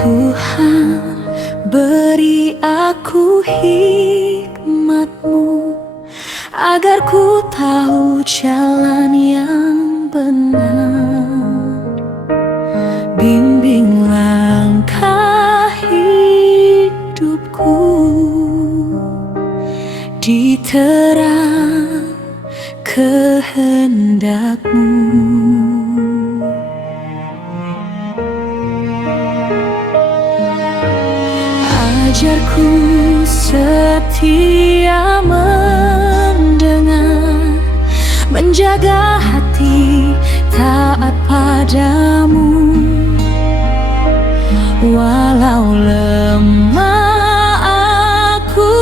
Tuhan, beri aku hikmat-Mu agar ku tahu jalan yang benar. Bimbing langkah hidupku di terang kehendak-Mu. Ajarku setia mendengar, menjaga hati taat padamu. Walau lemah aku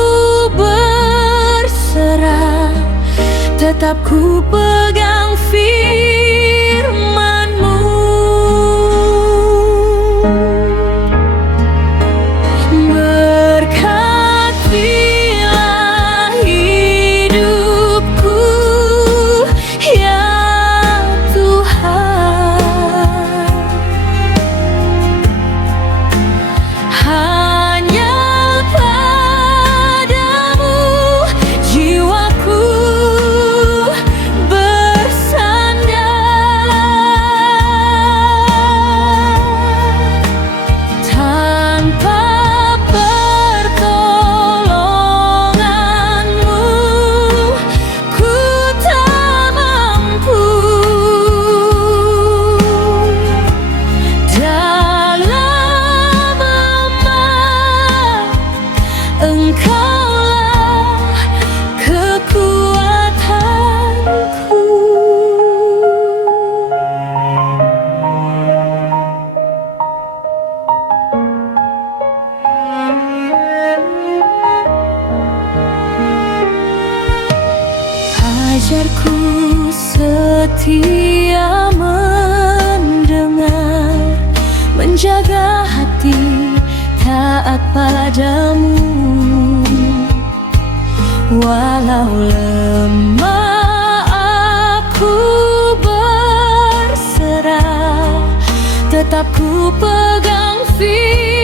berserah, tetap ku pegang firman-Mu. Berkatilah hidupku, ya Tuhan. Hanya padamu jiwaku bersandar. Tanpa pertolongan-Mu ku tak mampu. Dalam amat Engkaulah kekuatanku. Ajarku setia mendengar, menjaga hati taat padamu. Walau lemah aku berserah, tetap ku pegang firman-Mu.